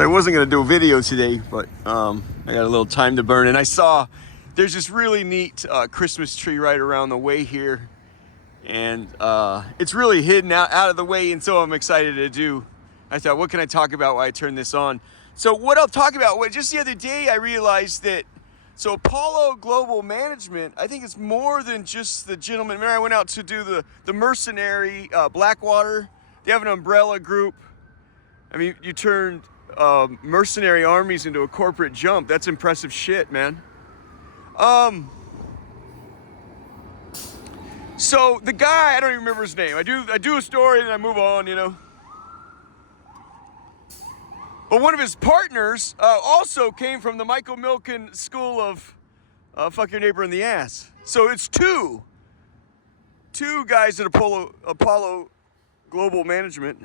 So I wasn't going to do a video today, but I got a little time to burn. And I saw there's this really neat Christmas tree right around the way here. And it's really hidden out of the way. And so I'm excited to do. I thought, what can I talk about while I turn this on? So what I'll talk about, just the other day I realized that, so Apollo Global Management, I think it's more than just the gentleman. Remember I went out to do the mercenary Blackwater. They have an umbrella group. I mean, you turned mercenary armies into a corporate jump. That's impressive shit, man. So the guy, I don't even remember his name. I do a story and I move on, you know. But one of his partners also came from the Michael Milken School of Fuck Your Neighbor in the Ass. So it's two guys at Apollo Global Management.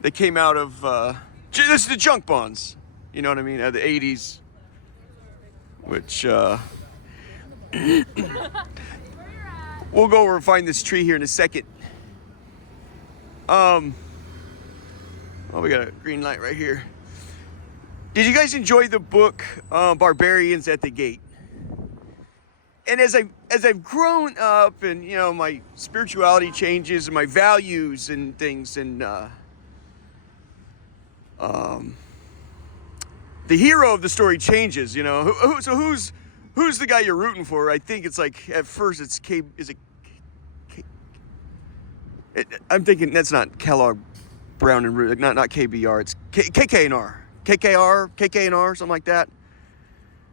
They came out of, this is the junk bonds, you know what I mean, the 80s, which, we'll go over and find this tree here in a second. Oh, we got a green light right here. Did you guys enjoy the book, Barbarians at the Gate? And as I've grown up and, you know, my spirituality changes and my values and things and, the hero of the story changes, you know. So who's the guy you're rooting for? I think it's like, at first it's I'm thinking that's not Kellogg, Brown and Root, not KBR, it's KK&R, something like that.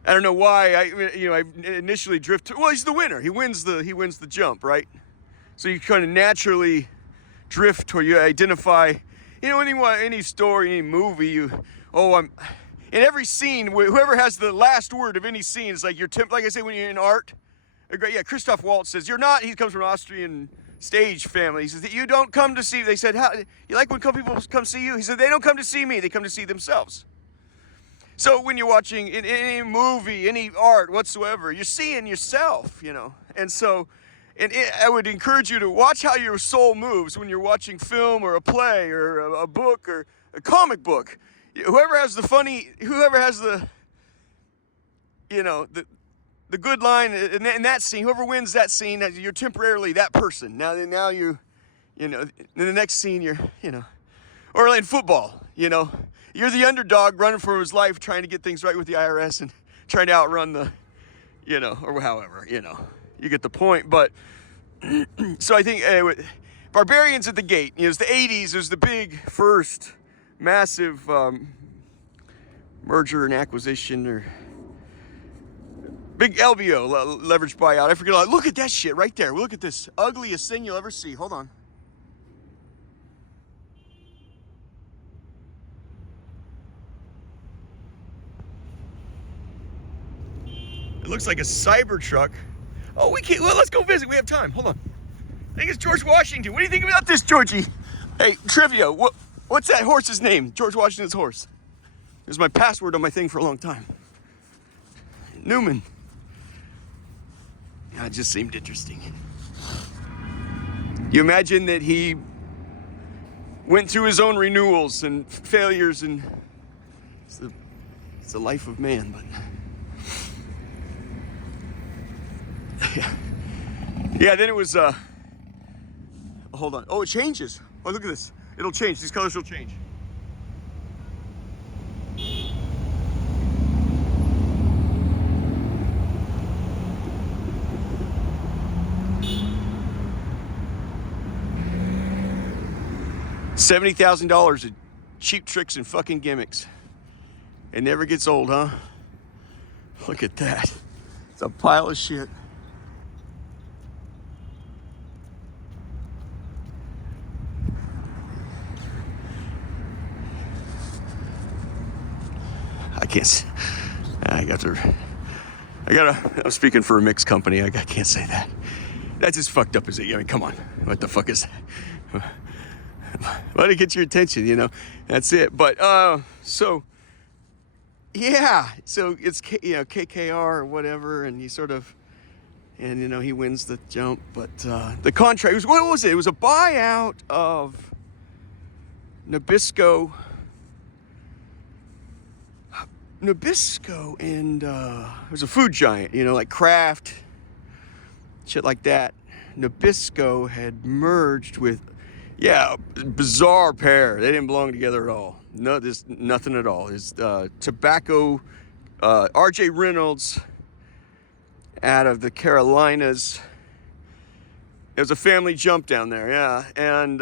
I don't know why I initially drift. Well, he's the winner. He wins the jump, right? So you kind of naturally drift toward, you identify, you know, any story, any movie, in every scene, whoever has the last word of any scene is like like I say, when you're in art. Yeah, Christoph Waltz says, he comes from an Austrian stage family. He says that you don't come to see, they said, how, you like when people come see you? He said, they don't come to see me, they come to see themselves. So when you're watching in any movie, any art whatsoever, you're seeing yourself, you know. And so, I would encourage you to watch how your soul moves when you're watching film or a play or a book or a comic book. Whoever has the, you know, the good line in that scene, whoever wins that scene, you're temporarily that person. Now you know, in the next scene you're, you know, or in football, you know. You're the underdog running for his life, trying to get things right with the IRS and trying to outrun the, you know, or however, you know, you get the point. But so I think Barbarians at the Gate, you know, it was the 80s, it was the big first massive merger and acquisition, or big LBO, leveraged buyout. I forget. Look at that shit right there. Look at this ugliest thing you'll ever see. Hold on. It looks like a Cybertruck. Oh, we can't. Well, let's go visit. We have time. Hold on. I think it's George Washington. What do you think about this, Georgie? Hey, trivia. What's that horse's name? George Washington's horse. It was my password on my thing for a long time. Newman. Yeah, it just seemed interesting. You imagine that he went through his own renewals and failures, and it's the life of man, but. Yeah, then it was, hold on. Oh, it changes. Oh, look at this. It'll change. These colors will change. $70,000 of cheap tricks and fucking gimmicks. It never gets old, huh? Look at that. It's a pile of shit. I'm speaking for a mixed company. I can't say that. That's as fucked up as it. I mean, come on. What the fuck is that? Let it get your attention, you know. That's it. But, so, yeah. So it's, you know, KKR or whatever, and he sort of, and, you know, he wins the jump. But the contract, what was it? It was a buyout of Nabisco and it was a food giant, like Kraft, shit like that. Nabisco had merged with, bizarre pair. They didn't belong together at all. No, there's nothing at all. It's tobacco, R.J. Reynolds out of the Carolinas. It was a family jump down there, yeah. And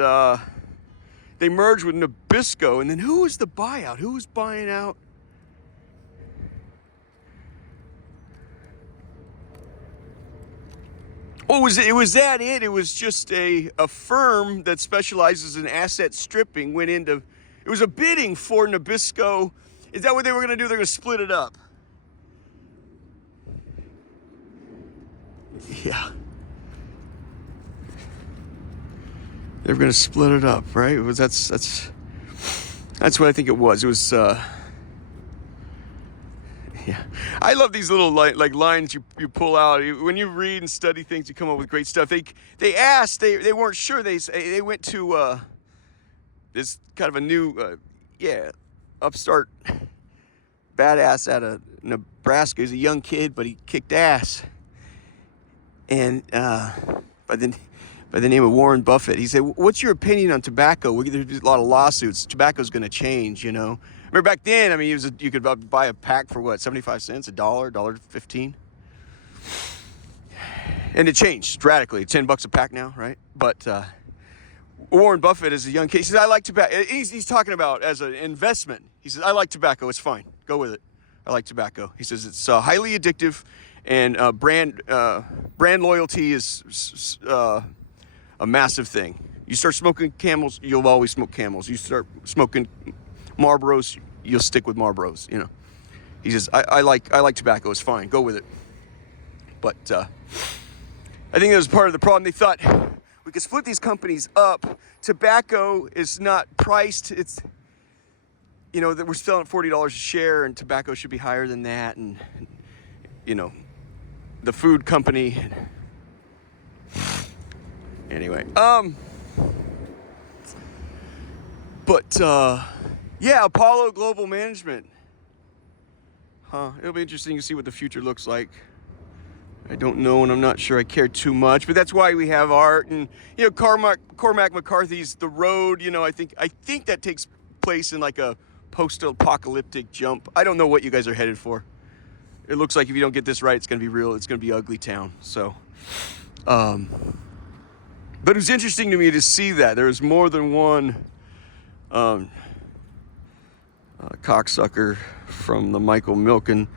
they merged with Nabisco. And then who was the buyout? Who was buying out? Oh, it was that it? It was just a firm that specializes in asset stripping went into, it was a bidding for Nabisco. Is that what they were going to do? They're going to split it up. Yeah. They're going to split it up, right? It was that's what I think it was. It was yeah. I love these little like lines you pull out. When you read and study things, you come up with great stuff. They asked, they weren't sure. They went to this kind of a new upstart badass out of Nebraska. He's a young kid, but he kicked ass. And by the name of Warren Buffett, he said, "What's your opinion on tobacco? There's a lot of lawsuits. Tobacco's going to change, Remember back then, I mean, you could buy a pack for what, 75 cents, $1, $1.15? And it changed radically. $10 a pack now, right? But Warren Buffett is a young kid. He says, I like tobacco. He's talking about as an investment. He says, I like tobacco. It's fine. Go with it. I like tobacco. He says it's highly addictive, and brand loyalty is a massive thing. You start smoking Camels, you'll always smoke Camels. You start smoking Marlboros, you'll stick with Marlboros, He says, I like tobacco, it's fine, go with it. But I think that was part of the problem. They thought we could split these companies up. Tobacco is not priced, it's, that we're selling at $40 a share, and tobacco should be higher than that, and the food company. Anyway, Apollo Global Management. It'll be interesting to see what the future looks like. I don't know, and I'm not sure I care too much, but that's why we have art and, Cormac McCarthy's The Road. I think that takes place in like a post-apocalyptic jump. I don't know what you guys are headed for. It looks like if you don't get this right, it's going to be real. It's going to be ugly town. So, but it was interesting to me to see that there was more than one cocksucker from the Michael Milken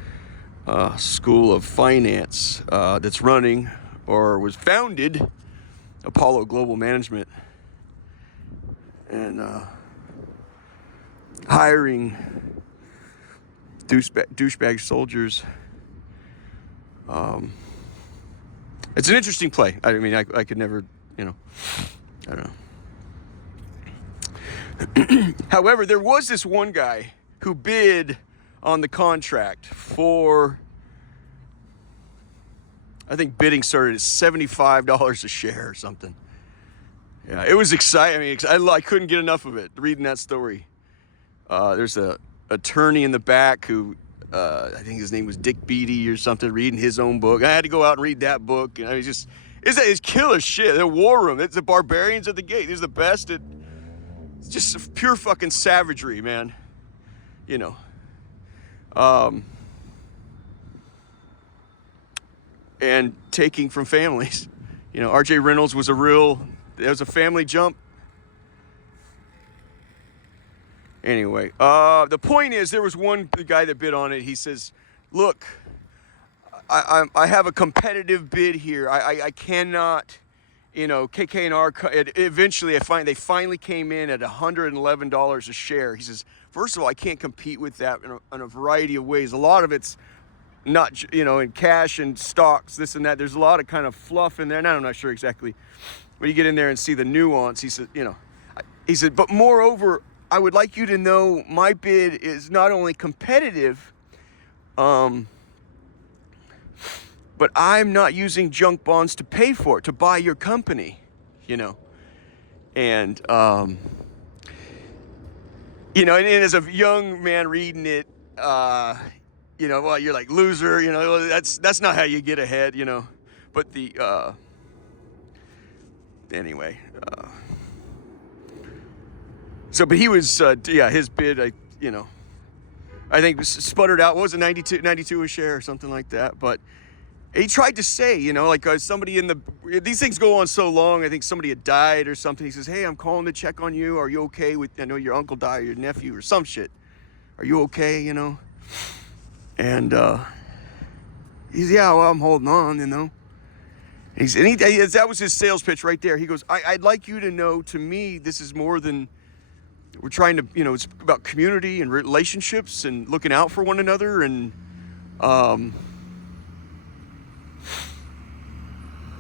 School of Finance that's running or was founded Apollo Global Management, and hiring douchebag soldiers. It's an interesting play. I mean, I could never, I don't know. However, there was this one guy who bid on the contract for, I think bidding started at $75 a share or something. Yeah, it was exciting. I mean, I couldn't get enough of it, reading that story. There's a attorney in the back who, I think his name was Dick Beatty or something, reading his own book. I had to go out and read that book. And it's killer shit. The War Room. It's the barbarians at the gate. These are the best. It's just pure fucking savagery, man. And taking from families. R.J. Reynolds was there was a family jump. Anyway, the point is, there was one guy that bid on it. He says, look, I have a competitive bid here. I cannot, KK&R, eventually they finally came in at $111 a share. He says, first of all, I can't compete with that in a variety of ways. A lot of it's not, in cash and stocks, this and that. There's a lot of kind of fluff in there, and I'm not sure exactly. When you get in there and see the nuance, he said, but moreover, I would like you to know my bid is not only competitive, but I'm not using junk bonds to pay for it, to buy your company, And you know, and as a young man reading it, you know, well, you're like loser, you know, that's not how you get ahead, you know. But the anyway, so but he was yeah, his bid, you know, I think sputtered out. What was it, 92 a share or something like that? But he tried to say, you know, like somebody in the, these things go on so long. I think somebody had died or something. He says, hey, I'm calling to check on you. Are you okay with, I know your uncle died, or your nephew or some shit. Are you okay, you know? And he's, yeah, well, I'm holding on, you know. That was his sales pitch right there. He goes, I'd like you to know, to me, this is more than, we're trying to, you know, it's about community and relationships and looking out for one another and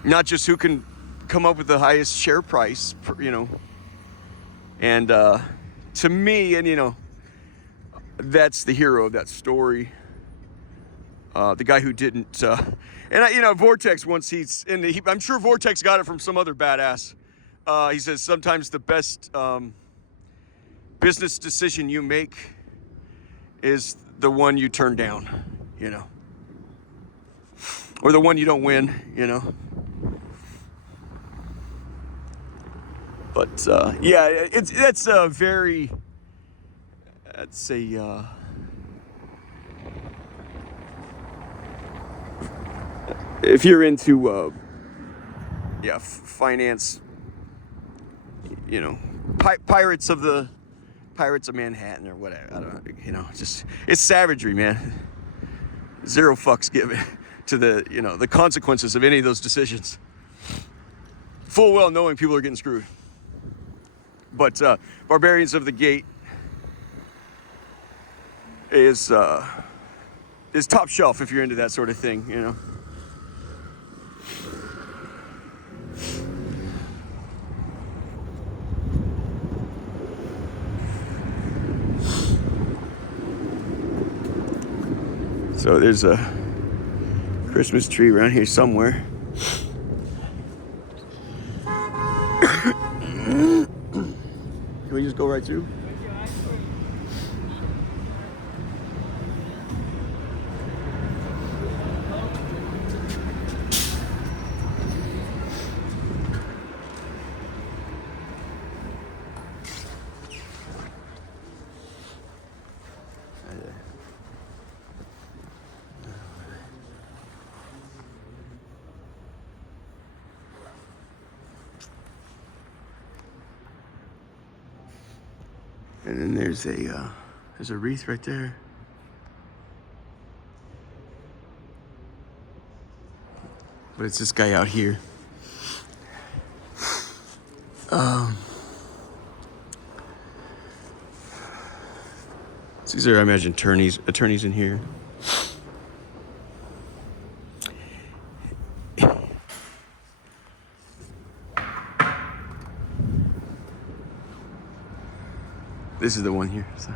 not just who can come up with the highest share price, you know. And to me, and you know, that's the hero of that story. The guy who didn't, and you know, Vortex, once he's in the, I'm sure Vortex got it from some other badass. He says sometimes the best business decision you make is the one you turn down, you know, or the one you don't win, you know. But yeah, that's a very, that's a if you're into yeah, finance, you know, Pirates of Manhattan or whatever, I don't know, you know, just, it's savagery, man. Zero fucks given to the, you know, the consequences of any of those decisions, full well knowing people are getting screwed. But Barbarians of the Gate is top shelf if you're into that sort of thing, you know. So there's a Christmas tree around here somewhere. Can we just go right through? And then there's a wreath right there. But it's this guy out here. These are, I imagine, attorneys in here. This is the one here. So.